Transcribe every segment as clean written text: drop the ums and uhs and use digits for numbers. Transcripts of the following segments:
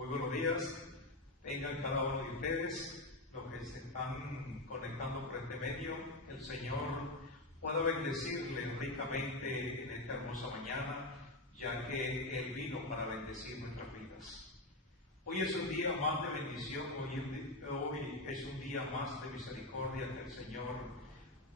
Muy buenos días, tengan cada uno de ustedes, los que se están conectando por este medio, que el Señor pueda bendecirles ricamente en esta hermosa mañana, ya que Él vino para bendecir nuestras vidas. Hoy es un día más de bendición, hoy es un día más de misericordia que el Señor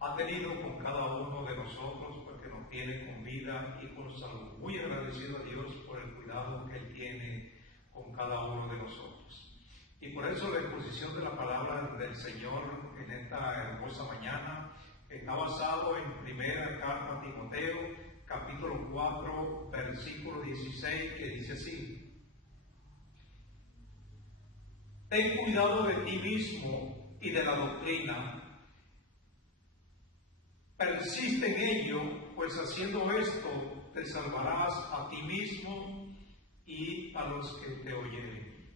ha tenido con cada uno de nosotros, porque nos tiene con vida y con salud. Muy agradecido a Dios por el cuidado que Él tiene con cada uno de nosotros. Y por eso la exposición de la palabra del Señor en esta hermosa mañana está basado en primera carta a Timoteo, capítulo 4, versículo 16, que dice así: ten cuidado de ti mismo y de la doctrina. Persiste en ello, pues haciendo esto te salvarás a ti mismo y a los que te oyeren.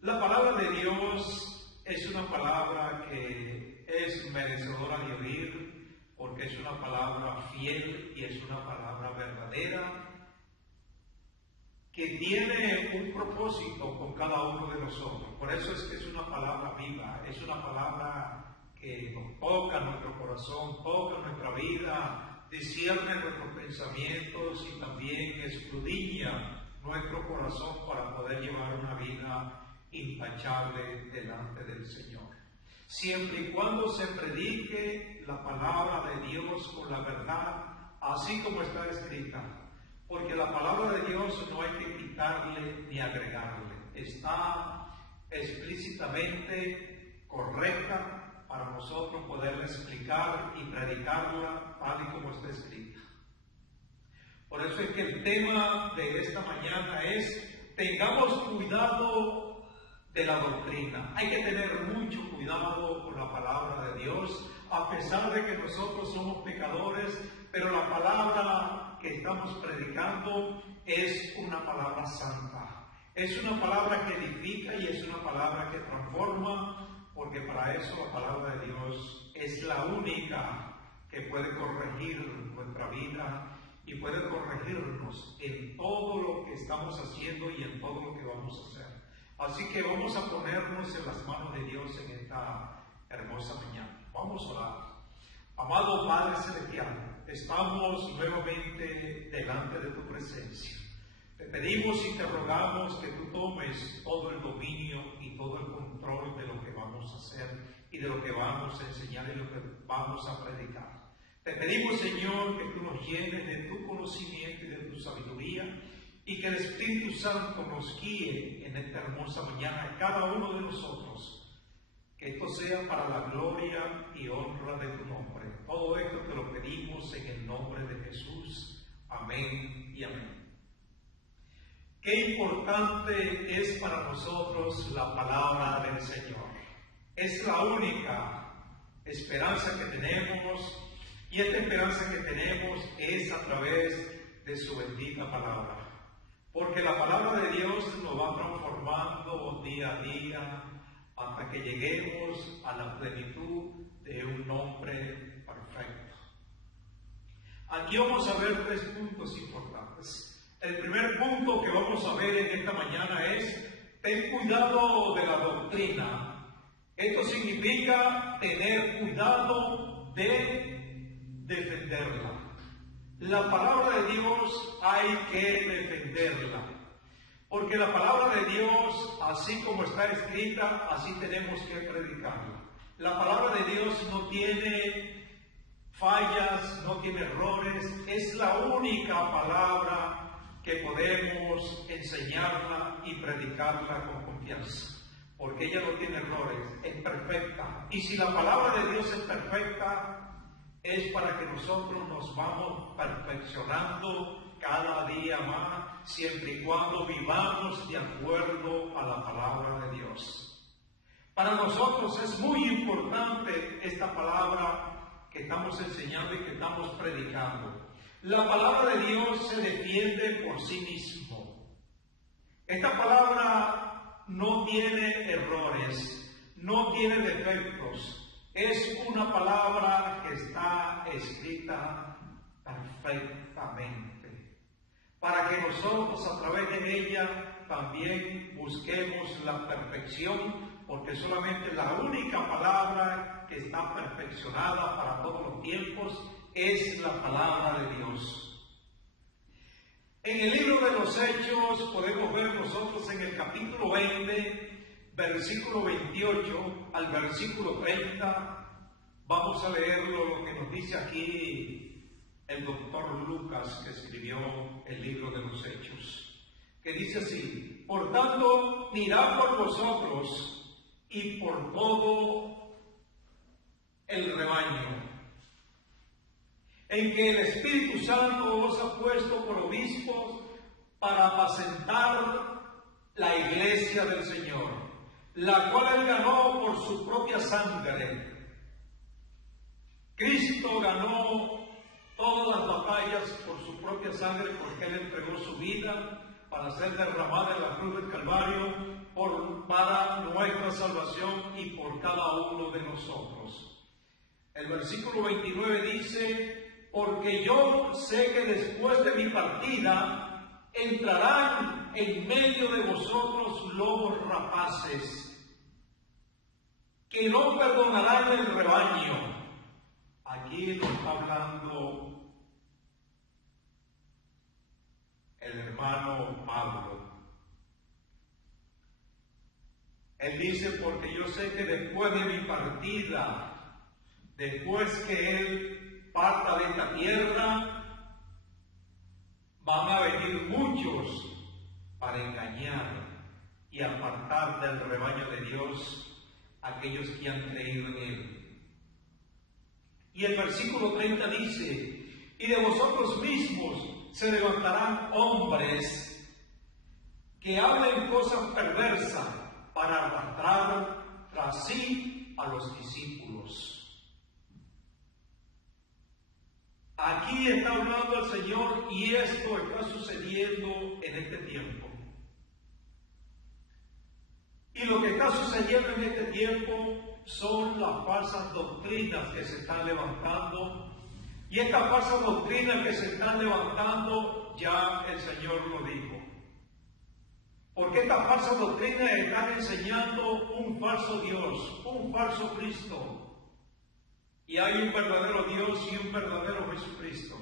La palabra de Dios es una palabra que es merecedora de oír, porque es una palabra fiel y es una palabra verdadera, que tiene un propósito con cada uno de nosotros. Por eso es que es una palabra viva, es una palabra que nos toca nuestro corazón, toca nuestra vida, discierne nuestros pensamientos y también escudriña nuestro corazón para poder llevar una vida intachable delante del Señor. Siempre y cuando se predique la palabra de Dios con la verdad, así como está escrita, porque la palabra de Dios no hay que quitarle ni agregarle, está explícitamente correcta para nosotros poderla explicar y predicarla tal y como está escrita. Por eso es que el tema de esta mañana es: tengamos cuidado de la doctrina. Hay que tener mucho cuidado con la palabra de Dios, a pesar de que nosotros somos pecadores, pero la palabra que estamos predicando es una palabra santa. Es una palabra que edifica y es una palabra que transforma, porque para eso la palabra de Dios es la única que puede corregir nuestra vida y puede corregirnos en todo lo que estamos haciendo y en todo lo que vamos a hacer. Así que vamos a ponernos en las manos de Dios en esta hermosa mañana. Vamos a orar. Amado Padre Celestial, estamos nuevamente delante de tu presencia. Te pedimos y te rogamos que tú tomes todo el dominio y todo el control de lo que vamos a hacer y de lo que vamos a enseñar y de lo que vamos a predicar. Te pedimos, Señor, que tú nos llenes de tu conocimiento y de tu sabiduría, y que el Espíritu Santo nos guíe en esta hermosa mañana, cada uno de nosotros. Que esto sea para la gloria y honra de tu nombre. Todo esto te lo pedimos en el nombre de Jesús. Amén y amén. Qué importante es para nosotros la palabra del Señor. Es la única esperanza que tenemos, y esta esperanza que tenemos es a través de su bendita palabra. Porque la palabra de Dios nos va transformando día a día hasta que lleguemos a la plenitud de un hombre perfecto. Aquí vamos a ver 3 puntos importantes. El primer punto que vamos a ver en esta mañana es: ten cuidado de la doctrina. Esto significa tener cuidado de defenderla. La palabra de Dios hay que defenderla, porque la palabra de Dios, así como está escrita, así tenemos que predicarla. La palabra de Dios no tiene fallas, no tiene errores, es la única palabra que podemos enseñarla y predicarla con confianza, porque ella no tiene errores, es perfecta. Y si la palabra de Dios es perfecta, es para que nosotros nos vamos perfeccionando cada día más, siempre y cuando vivamos de acuerdo a la palabra de Dios. Para nosotros es muy importante esta palabra que estamos enseñando y que estamos predicando. La palabra de Dios se defiende por sí mismo. Esta palabra no tiene errores, no tiene defectos. Es una palabra que está escrita perfectamente. para que nosotros a través de ella también busquemos la perfección, porque solamente la única palabra que está perfeccionada para todos los tiempos es la palabra de Dios. En el libro de los Hechos podemos ver nosotros en el capítulo 20, versículo 28 al versículo 30, vamos a leerlo lo que nos dice aquí el doctor Lucas, que escribió el libro de los Hechos, que dice así: por tanto, mirad por vosotros y por todo el rebaño, en que el Espíritu Santo os ha puesto por obispos para apacentar la iglesia del Señor, la cual Él ganó por su propia sangre. Cristo ganó todas las batallas por su propia sangre, porque Él entregó su vida para ser derramada en la cruz del Calvario para nuestra salvación y por cada uno de nosotros. El versículo 29 dice: porque yo sé que después de mi partida entrarán en medio de vosotros lobos rapaces, que no perdonarán el rebaño. Aquí nos está hablando el hermano Pablo. Él dice: porque yo sé que después de mi partida, después que Él parta de esta tierra, van a venir muchos para engañar y apartar del rebaño de Dios a aquellos que han creído en Él. Y el versículo 30 dice: y de vosotros mismos se levantarán hombres que hablen cosas perversas para arrastrar tras sí a los discípulos. Aquí está hablando el Señor y esto está sucediendo en este tiempo. Y lo que está sucediendo en este tiempo son las falsas doctrinas que se están levantando. Y estas falsas doctrinas que se están levantando, ya el Señor lo dijo. Porque estas falsas doctrinas están enseñando un falso Dios, un falso Cristo. Y hay un verdadero Dios y un verdadero Jesucristo.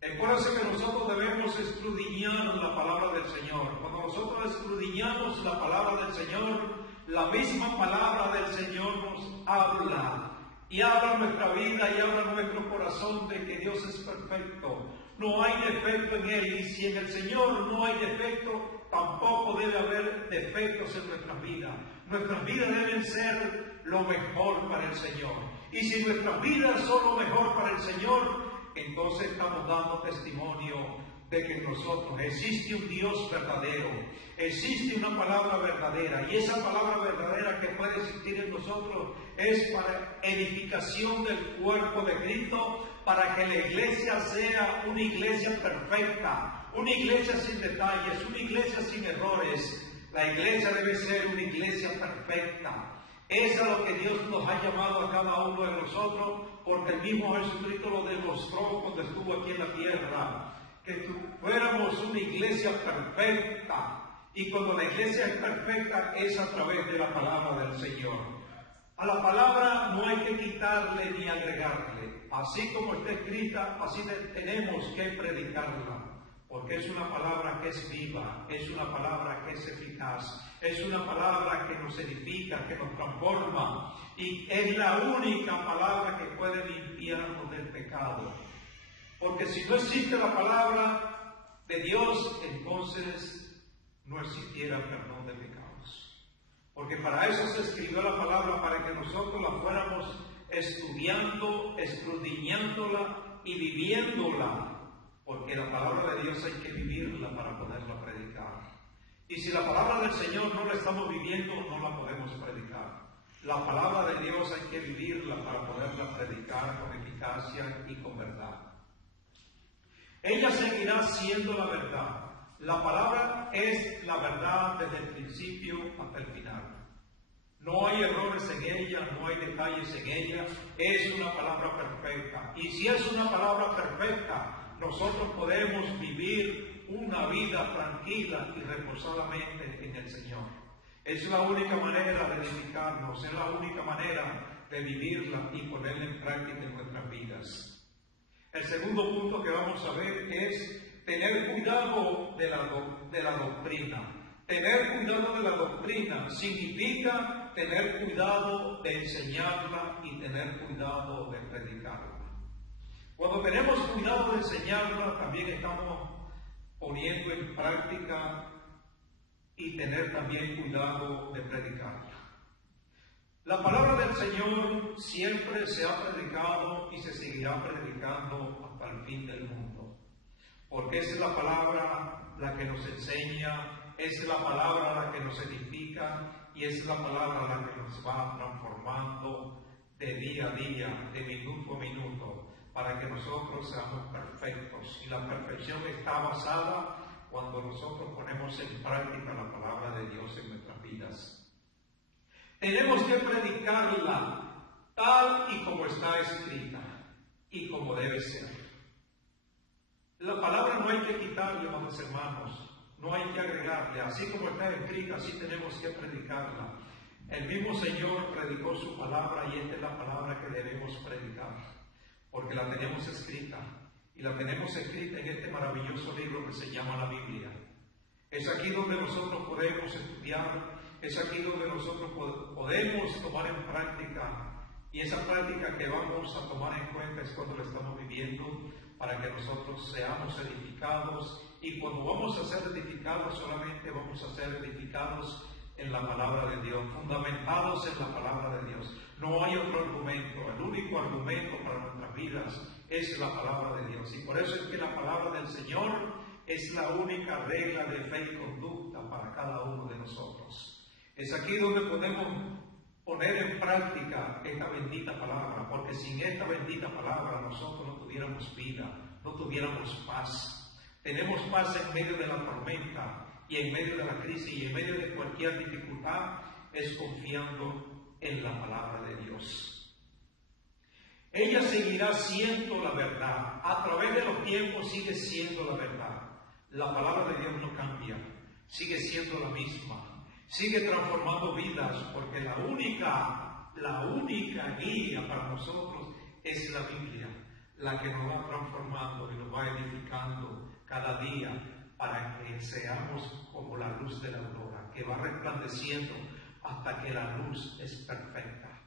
Es por eso que nosotros debemos escudriñar la palabra del Señor. Cuando nosotros escudriñamos la palabra del Señor, la misma palabra del Señor nos habla. Y habla nuestra vida y habla nuestro corazón de que Dios es perfecto. No hay defecto en Él. Y si en el Señor no hay defecto, tampoco debe haber defectos en nuestras vidas. Nuestras vidas deben ser lo mejor para el Señor. Y si nuestras vidas son lo mejor para el Señor, entonces estamos dando testimonio de que en nosotros existe un Dios verdadero, existe una palabra verdadera, y esa palabra verdadera que puede existir en nosotros es para edificación del cuerpo de Cristo, para que la iglesia sea una iglesia perfecta, una iglesia sin detalles, una iglesia sin errores. La iglesia debe ser una iglesia perfecta. Eso es lo que Dios nos ha llamado a cada uno de nosotros, porque el mismo Jesucristo lo demostró cuando estuvo aquí en la tierra, que fuéramos una iglesia perfecta. Y cuando la iglesia es perfecta es a través de la palabra del Señor. A la palabra no hay que quitarle ni agregarle. Así como está escrita, así tenemos que predicarla. Porque es una palabra que es viva, es una palabra que es eficaz, es una palabra que nos edifica, que nos transforma, y es la única palabra que puede limpiarnos del pecado. Porque si no existe la palabra de Dios, entonces no existiera el perdón de pecados. Porque para eso se escribió la palabra, para que nosotros la fuéramos estudiando, escudriñándola y viviéndola. Porque la palabra de Dios hay que vivirla para poderla predicar. Y si la palabra del Señor no la estamos viviendo, no la podemos predicar. La palabra de Dios hay que vivirla para poderla predicar con eficacia y con verdad. Ella seguirá siendo la verdad. La palabra es la verdad desde el principio hasta el final. No hay errores en ella, no hay detalles en ella. Es una palabra perfecta. Y si es una palabra perfecta, nosotros podemos vivir una vida tranquila y reposadamente en el Señor. Es la única manera de edificarnos, es la única manera de vivirla y ponerla en práctica en nuestras vidas. El segundo punto que vamos a ver es tener cuidado de la doctrina. Tener cuidado de la doctrina significa tener cuidado de enseñarla y tener cuidado de predicarla. Cuando tenemos cuidado de enseñarla, también estamos poniendo en práctica y tener también cuidado de predicarla. La palabra del Señor siempre se ha predicado y se seguirá predicando hasta el fin del mundo, porque es la palabra la que nos enseña, es la palabra la que nos edifica y es la palabra la que nos va transformando de día a día, de minuto a minuto, para que nosotros seamos perfectos. Y la perfección está basada cuando nosotros ponemos en práctica la palabra de Dios en nuestras vidas. Tenemos que predicarla tal y como está escrita y como debe ser. La palabra no hay que quitarle, amados hermanos, no hay que agregarle. Así como está escrita, así tenemos que predicarla. El mismo Señor predicó su palabra y esta es la palabra que debemos predicar, porque la tenemos escrita. Y la tenemos escrita en este maravilloso libro que se llama la Biblia. Es aquí donde nosotros podemos estudiar, es aquí donde nosotros podemos tomar en práctica, y esa práctica que vamos a tomar en cuenta es cuando la estamos viviendo, para que nosotros seamos edificados, y cuando vamos a ser edificados solamente vamos a ser edificados en la palabra de Dios, fundamentados en la palabra de Dios. No hay otro argumento, el único argumento para nuestras vidas es la palabra de Dios, y por eso es que la palabra del Señor es la única regla de fe y conducta para cada uno de nosotros. Es aquí donde podemos poner en práctica esta bendita palabra, porque sin esta bendita palabra nosotros no tuviéramos vida, no tuviéramos paz. Tenemos paz en medio de la tormenta y en medio de la crisis y en medio de cualquier dificultad, es confiando en la palabra de Dios. Ella seguirá siendo la verdad, a través de los tiempos sigue siendo la verdad. La palabra de Dios no cambia, sigue siendo la misma. Sigue transformando vidas, porque la única guía para nosotros es la Biblia, la que nos va transformando y nos va edificando cada día para que seamos como la luz de la aurora, que va resplandeciendo hasta que la luz es perfecta.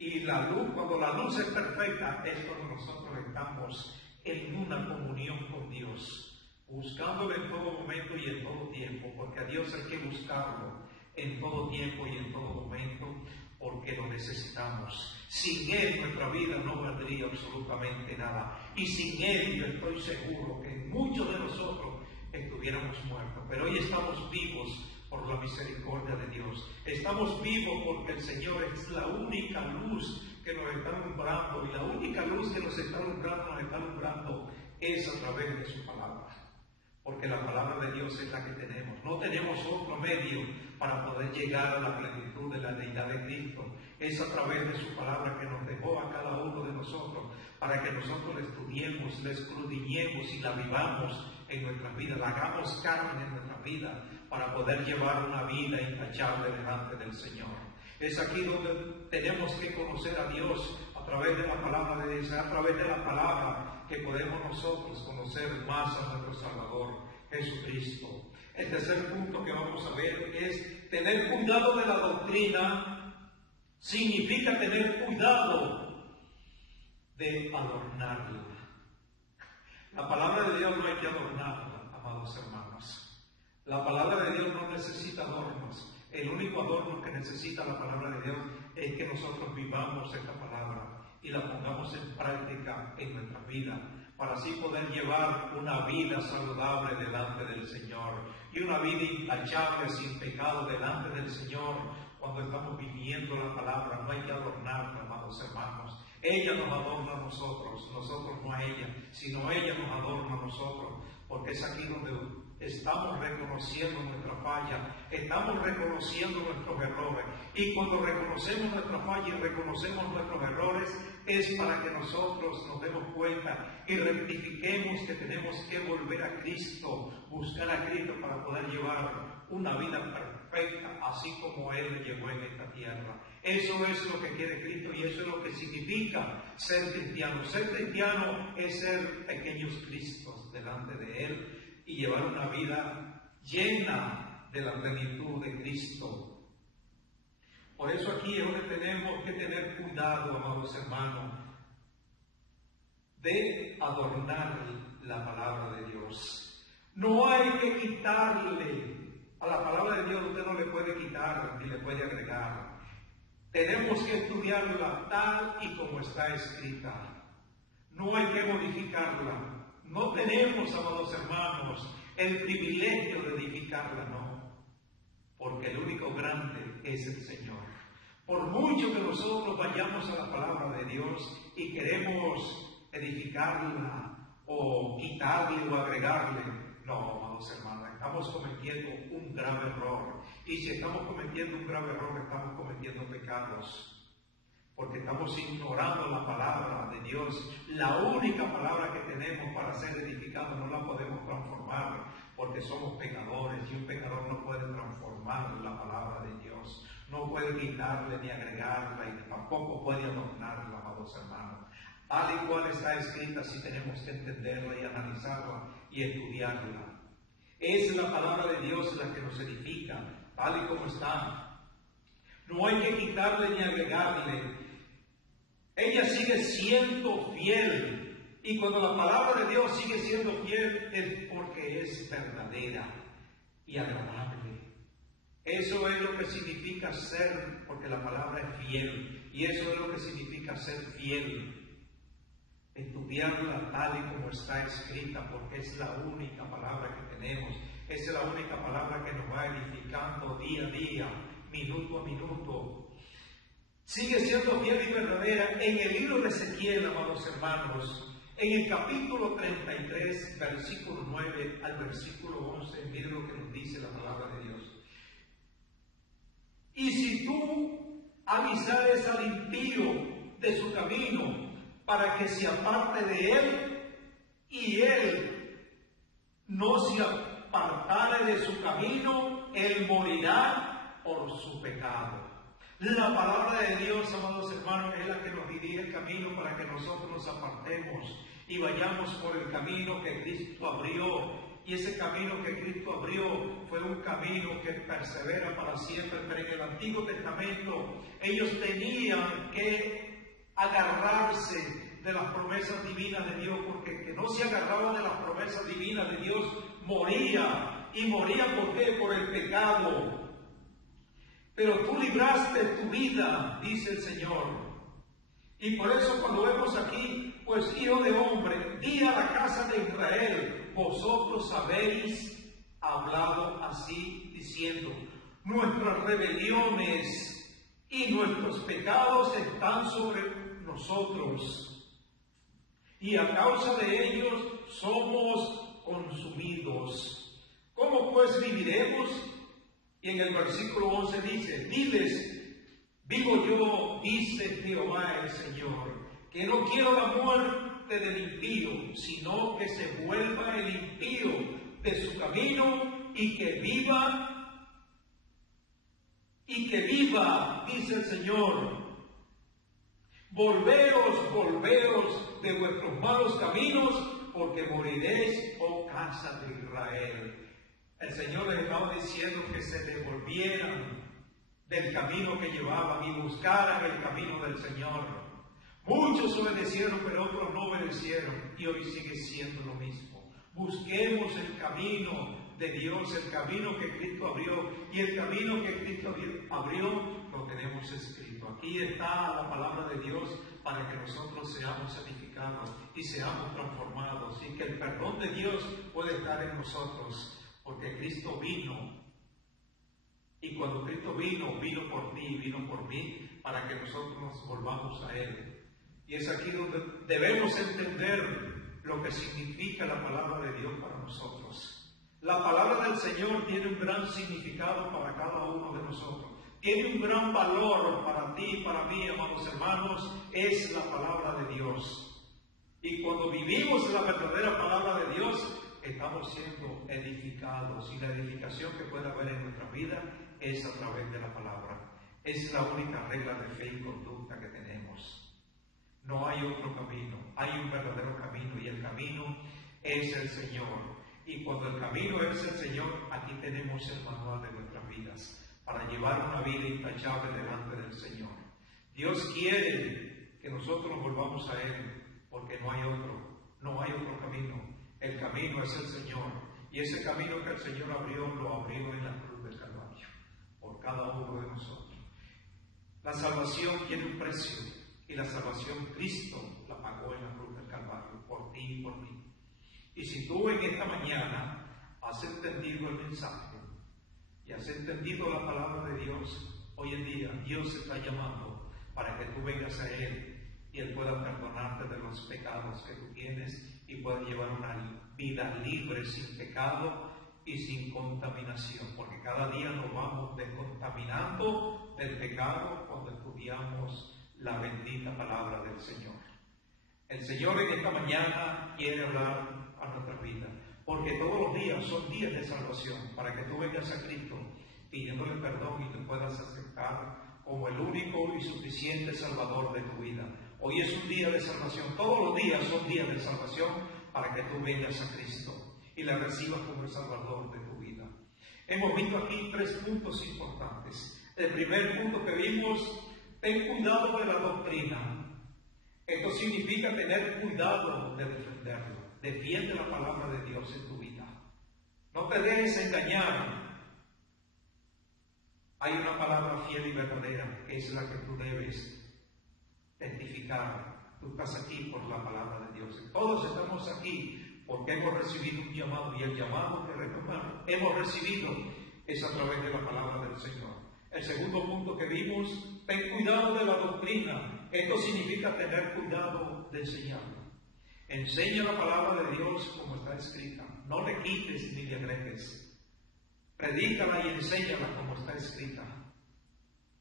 Y la luz, cuando la luz es perfecta, es cuando nosotros estamos en una comunión con Dios, buscándolo en todo momento y en todo tiempo, porque a Dios hay que buscarlo en todo tiempo y en todo momento, porque lo necesitamos. Sin Él nuestra vida no valdría absolutamente nada, y sin Él yo estoy seguro que muchos de nosotros estuviéramos muertos, pero hoy estamos vivos por la misericordia de Dios. Estamos vivos porque el Señor es la única luz que nos está alumbrando, y la única luz que nos está alumbrando es a través de su palabra, porque la palabra de Dios es la que tenemos. No tenemos otro medio para poder llegar a la plenitud de la deidad de Cristo. Es a través de su palabra que nos dejó a cada uno de nosotros, para que nosotros la estudiemos, la escudriñemos y la vivamos en nuestras vidas, la hagamos carne en nuestra vida, para poder llevar una vida intachable delante del Señor. Es aquí donde tenemos que conocer a Dios a través de la palabra de Dios, a través de la palabra que podemos nosotros conocer más a nuestro Salvador Jesucristo. El tercer punto que vamos a ver es tener cuidado de la doctrina. Significa tener cuidado de adornarla. La palabra de Dios no hay que adornarla, amados hermanos. La palabra de Dios no necesita adornos. El único adorno que necesita la palabra de Dios es que nosotros vivamos esta palabra y la pongamos en práctica en nuestra vida, para así poder llevar una vida saludable delante del Señor y una vida intachable, sin pecado delante del Señor. Cuando estamos viviendo la palabra, no hay que adornarla, amados hermanos. Ella nos adorna a nosotros no a ella, sino ella nos adorna a nosotros, porque es aquí donde está estamos reconociendo nuestra falla, estamos reconociendo nuestros errores. Y cuando reconocemos nuestra falla y reconocemos nuestros errores, es para que nosotros nos demos cuenta y rectifiquemos que tenemos que volver a Cristo, buscar a Cristo para poder llevar una vida perfecta, así como Él le llevó en esta tierra. Eso es lo que quiere Cristo y eso es lo que significa ser cristiano. Ser cristiano es ser pequeños Cristos delante de Él y llevar una vida llena de la plenitud de Cristo. Por eso aquí es donde tenemos que tener cuidado, amados hermanos, de adornar la palabra de Dios. No hay que quitarle a la palabra de Dios, usted no le puede quitar ni le puede agregar. Tenemos que estudiarla tal y como está escrita. No hay que modificarla. No tenemos, amados hermanos, el privilegio de edificarla, no. Porque el único grande es el Señor. Por mucho que nosotros vayamos a la palabra de Dios y queremos edificarla o quitarle o agregarle, no, amados hermanos, estamos cometiendo un grave error. Y si estamos cometiendo un grave error, estamos cometiendo pecados. Porque estamos ignorando la palabra de Dios. La única palabra que tenemos para ser edificados no la podemos transformar, porque somos pecadores y un pecador no puede transformar la palabra de Dios. No puede quitarle ni agregarla y tampoco puede adornarla, amados hermanos. Tal y cual está escrita, sí tenemos que entenderla y analizarla y estudiarla. Es la palabra de Dios la que nos edifica, tal y como está. No hay que quitarle ni agregarle. Ella sigue siendo fiel. Y cuando la palabra de Dios sigue siendo fiel, es porque es verdadera y agradable. Eso es lo que significa ser, porque la palabra es fiel. Y eso es lo que significa ser fiel. Estudiarla tal y como está escrita, porque es la única palabra que tenemos. Esa es la única palabra que nos va edificando día a día, minuto a minuto. Sigue siendo fiel y verdadera. En el libro de Ezequiel, amados hermanos, en el capítulo 33, versículo 9 al versículo 11, miren lo que nos dice la palabra de Dios. Y si tú avisares al impío de su camino, para que se aparte de él, y él no se apartare de su camino, él morirá por su pecado. La palabra de Dios, amados hermanos, es la que nos dirige el camino para que nosotros nos apartemos y vayamos por el camino que Cristo abrió. Y ese camino que Cristo abrió fue un camino que persevera para siempre. Pero en el Antiguo Testamento ellos tenían que agarrarse de las promesas divinas de Dios, porque el que no se agarraba de las promesas divinas de Dios moría. ¿Y moría por qué? Por el pecado. Pero tú libraste tu vida, dice el Señor. Y por eso cuando vemos aquí, pues hijo de hombre, di a la casa de Israel, vosotros habéis hablado así, diciendo, nuestras rebeliones y nuestros pecados están sobre nosotros, y a causa de ellos somos consumidos. ¿Cómo pues viviremos? Y en el versículo 11 dice, diles, vivo yo, dice Jehová el Señor, que no quiero la muerte del impío, sino que se vuelva el impío de su camino y que viva, dice el Señor. Volveos de vuestros malos caminos, porque moriréis, oh casa de Israel. El Señor les estaba diciendo que se devolvieran del camino que llevaban y buscaran el camino del Señor. Muchos obedecieron, pero otros no obedecieron, y hoy sigue siendo lo mismo. Busquemos el camino de Dios, el camino que Cristo abrió, y el camino que Cristo abrió lo tenemos escrito. Aquí está la palabra de Dios para que nosotros seamos edificados y seamos transformados, y que el perdón de Dios puede estar en nosotros. Porque Cristo vino, y cuando Cristo vino por ti, vino por mí, para que nosotros nos volvamos a Él. Y es aquí donde debemos entender lo que significa la palabra de Dios para nosotros. La palabra del Señor tiene un gran significado para cada uno de nosotros. Tiene un gran valor para ti y para mí, amados hermanos. Es la palabra de Dios. Y cuando vivimos la verdadera palabra de Dios, estamos siendo edificados. Y la edificación que puede haber en nuestra vida es a través de la palabra. Es la única regla de fe y conducta que tenemos. No hay otro camino. Hay un verdadero camino y el camino es el Señor. Y cuando el camino es el Señor, aquí tenemos el manual de nuestras vidas para llevar una vida intachable delante del Señor. Dios quiere que nosotros nos volvamos a Él, porque no hay otro camino. El camino es el Señor, y ese camino que el Señor abrió, lo abrió en la cruz del Calvario, por cada uno de nosotros. La salvación tiene un precio, y la salvación Cristo la pagó en la cruz del Calvario, por ti y por mí. Y si tú en esta mañana has entendido el mensaje y has entendido la palabra de Dios, hoy en día Dios te está llamando para que tú vengas a Él y Él pueda perdonarte de los pecados que tú tienes y pueda llevar una vida libre, sin pecado y sin contaminación, porque cada día nos vamos descontaminando del pecado cuando estudiamos la bendita palabra del Señor. El Señor en esta mañana quiere hablar a nuestra vida, porque todos los días son días de salvación, para que tú vengas a Cristo pidiéndole perdón y te puedas aceptar como el único y suficiente Salvador de tu vida. Hoy es un día de salvación, todos los días son días de salvación para que tú vengas a Cristo y le recibas como el Salvador de tu vida. Hemos visto aquí 3 puntos importantes. El primer punto que vimos, ten cuidado de la doctrina. Esto significa tener cuidado de defenderlo. Defiende la palabra de Dios en tu vida. No te dejes engañar. Hay una palabra fiel y verdadera, que es la que tú debes testificar. Tú estás aquí por la palabra de Dios. Todos estamos aquí porque hemos recibido un llamado, y el llamado que hemos recibido es a través de la palabra del Señor. El segundo punto que vimos, ten cuidado de la doctrina. Esto significa tener cuidado de enseñarla. Enseña la palabra de Dios como está escrita. No le quites ni le agregues. Predícala y enséñala como está escrita.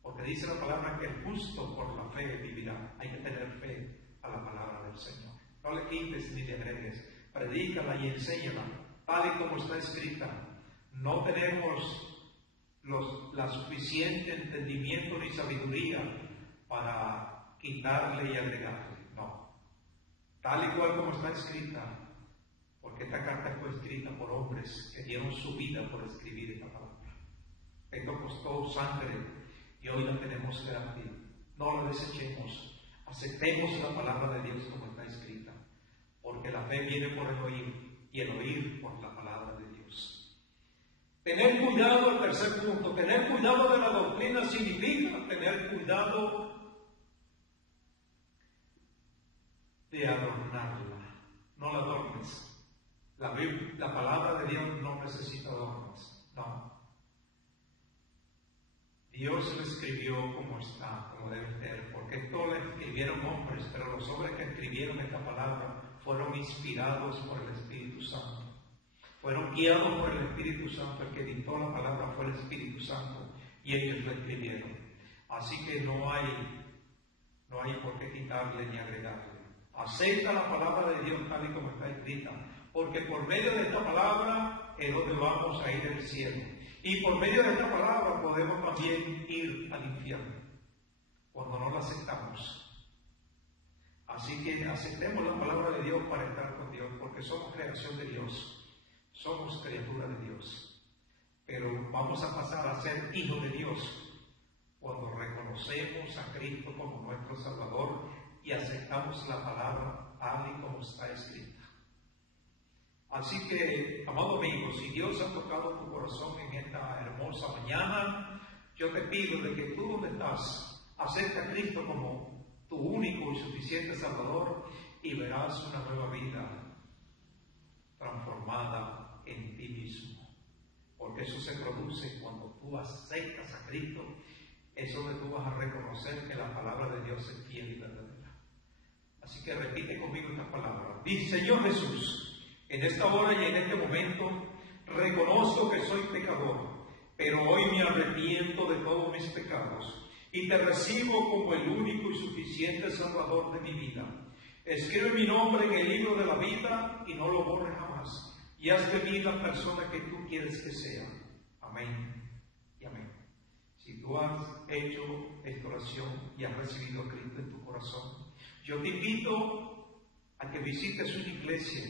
Porque dice la palabra que el justo por la fe vivirá. Hay que tener fe a la palabra del Señor. No le quites ni le agregues. Predícala y enséñala tal y como está escrita. No tenemos la suficiente entendimiento ni sabiduría para quitarle y agregarle. No. Tal y cual como está escrita, porque esta carta fue escrita por hombres que dieron su vida por escribir esta palabra. Esto costó sangre y hoy la tenemos gratis. No la desechemos. Aceptemos la palabra de Dios como está escrita, porque la fe viene por el oír y el oír por la palabra de Dios. Tener cuidado, el tercer punto, tener cuidado de la doctrina significa tener cuidado de adornarla. No la adornes. La palabra de Dios no necesita adornos. No. Dios lo escribió como está, como debe ser, porque esto lo escribieron hombres, pero los hombres que escribieron esta palabra fueron inspirados por el Espíritu Santo. Fueron guiados por el Espíritu Santo. El que dictó la palabra fue el Espíritu Santo y ellos lo escribieron. Así que no hay por qué quitarle ni agregarle. Acepta la palabra de Dios tal y como está escrita, porque por medio de esta palabra es donde vamos a ir al cielo. Y por medio de esta palabra podemos también ir al infierno, cuando no la aceptamos. Así que aceptemos la palabra de Dios para estar con Dios, porque somos creación de Dios. Somos criatura de Dios, pero vamos a pasar a ser hijos de Dios cuando reconocemos a Cristo como nuestro Salvador y aceptamos la palabra tal y como está escrita. Así que, amado amigo, si Dios ha tocado tu corazón en esta hermosa mañana, yo te pido de que tú donde estás, acepta a Cristo como tu único y suficiente Salvador y verás una nueva vida transformada en ti mismo, porque eso se produce cuando tú aceptas a Cristo. Es donde tú vas a reconocer que la palabra de Dios es fiel y verdadera. Así que repite conmigo esta palabra. Dice: Señor Jesús, en esta hora y en este momento reconozco que soy pecador, pero hoy me arrepiento de todos mis pecados y te recibo como el único y suficiente Salvador de mi vida. Escribe mi nombre en el libro de la vida y no lo borres jamás, y haz de mí la persona que tú quieres que sea. Amén y amén. Si tú has hecho esta oración y has recibido a Cristo en tu corazón, yo te invito a que visites una iglesia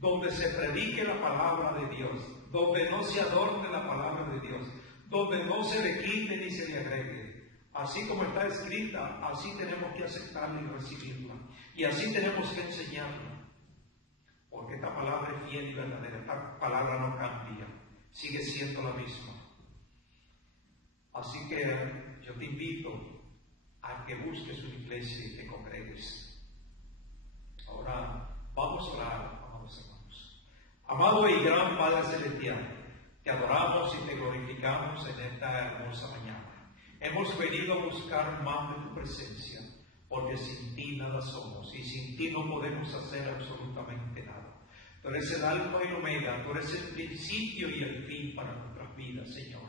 donde se predique la palabra de Dios, donde no se adorne la palabra de Dios, donde no se le quite ni se le agregue. Así como está escrita, así tenemos que aceptarla y recibirla. Y así tenemos que enseñarla. Porque esta palabra es fiel y verdadera. Esta palabra no cambia. Sigue siendo la misma. Así que yo te invito a que busques una iglesia y te congregues. Ahora vamos a orar, amados hermanos. Amado y gran Padre Celestial, te adoramos y te glorificamos en esta hermosa mañana. Hemos venido a buscar más de tu presencia, porque sin ti nada somos y sin ti no podemos hacer absolutamente nada. Tú eres el alfa y el omega, tú eres el principio y el fin para nuestras vidas, Señor.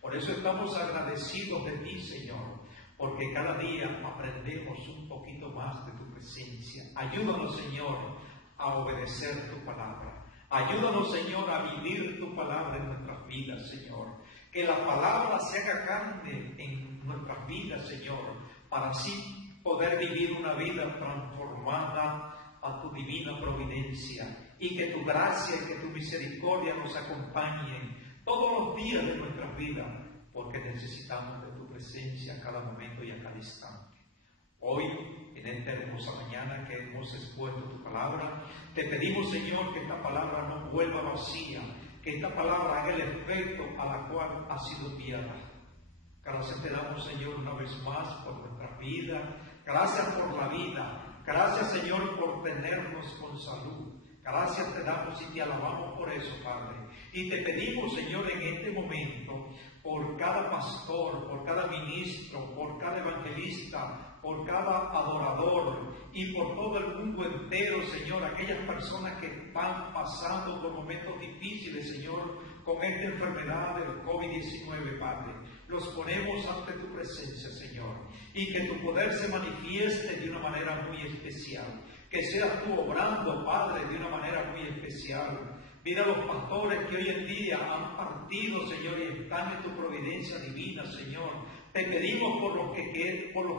Por eso estamos agradecidos de ti, Señor, porque cada día aprendemos un poquito más de tu presencia. Ayúdanos, Señor, a obedecer tu palabra. Ayúdanos, Señor, a vivir tu palabra en nuestras vidas, Señor. Que la palabra se haga carne en nuestras vidas, Señor, para así poder vivir una vida transformada a tu divina providencia, y que tu gracia y que tu misericordia nos acompañen todos los días de nuestras vidas, porque necesitamos de tu presencia a cada momento y a cada instante. Hoy, en esta hermosa mañana que hemos expuesto tu palabra, te pedimos, Señor, que esta palabra no vuelva vacía, que esta palabra haga el efecto a la cual ha sido enviada. Gracias te damos, Señor, una vez más por nuestra vida. Gracias por la vida. Gracias, Señor, por tenernos con salud. Gracias te damos y te alabamos por eso, Padre. Y te pedimos, Señor, en este momento, por cada pastor, por cada ministro, por cada evangelista, por cada adorador y por todo el mundo entero, Señor, aquellas personas que están pasando por momentos difíciles, Señor, con esta enfermedad del COVID-19, Padre. Los ponemos ante tu presencia, Señor, y que tu poder se manifieste de una manera muy especial. Que seas tú obrando, Padre, de una manera muy especial. Mira a los pastores que hoy en día han partido, Señor, y están en tu providencia divina, Señor. Te pedimos por los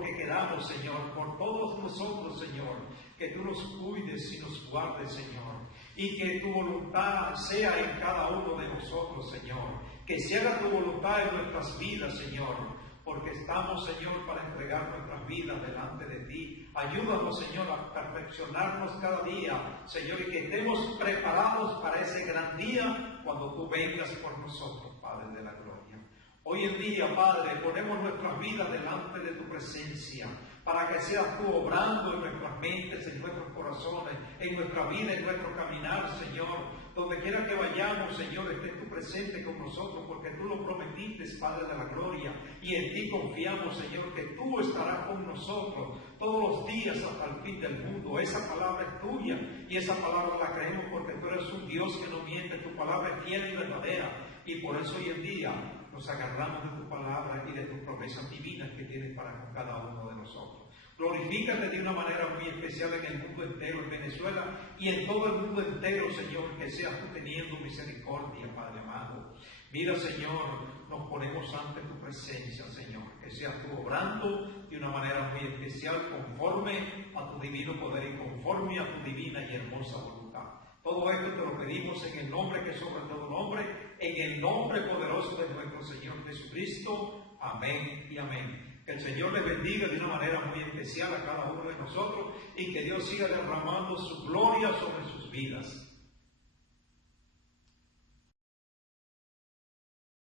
que quedamos, Señor, por todos nosotros, Señor, que tú nos cuides y nos guardes, Señor, y que tu voluntad sea en cada uno de nosotros, Señor, que se haga tu voluntad en nuestras vidas, Señor, porque estamos, Señor, para entregar nuestras vidas delante de ti. Ayúdanos, Señor, a perfeccionarnos cada día, Señor, y que estemos preparados para ese gran día cuando tú vengas por nosotros, Padre de la gloria. Hoy en día, Padre, ponemos nuestras vidas delante de tu presencia, para que seas tú obrando en nuestras mentes, en nuestros corazones, en nuestra vida, en nuestro caminar, Señor. Donde quiera que vayamos, Señor, estés tú presente con nosotros, porque tú lo prometiste, Padre de la gloria, y en ti confiamos, Señor, que tú estarás con nosotros todos los días hasta el fin del mundo. Esa palabra es tuya, y esa palabra la creemos porque tú eres un Dios que no miente, tu palabra es fiel y verdadera, y por eso hoy en día nos agarramos de tu palabra y de tus promesas divinas que tienes para con cada uno de nosotros. Glorifícate de una manera muy especial en el mundo entero, en Venezuela y en todo el mundo entero, Señor, que seas tú teniendo misericordia, Padre amado. Mira, Señor, nos ponemos ante tu presencia, Señor, que seas tú obrando de una manera muy especial, conforme a tu divino poder y conforme a tu divina y hermosa voluntad. Todo esto te lo pedimos en el nombre que sobre todo nombre, en el nombre poderoso de nuestro Señor Jesucristo. Amén y amén. Que el Señor les bendiga de una manera muy especial a cada uno de nosotros y que Dios siga derramando su gloria sobre sus vidas.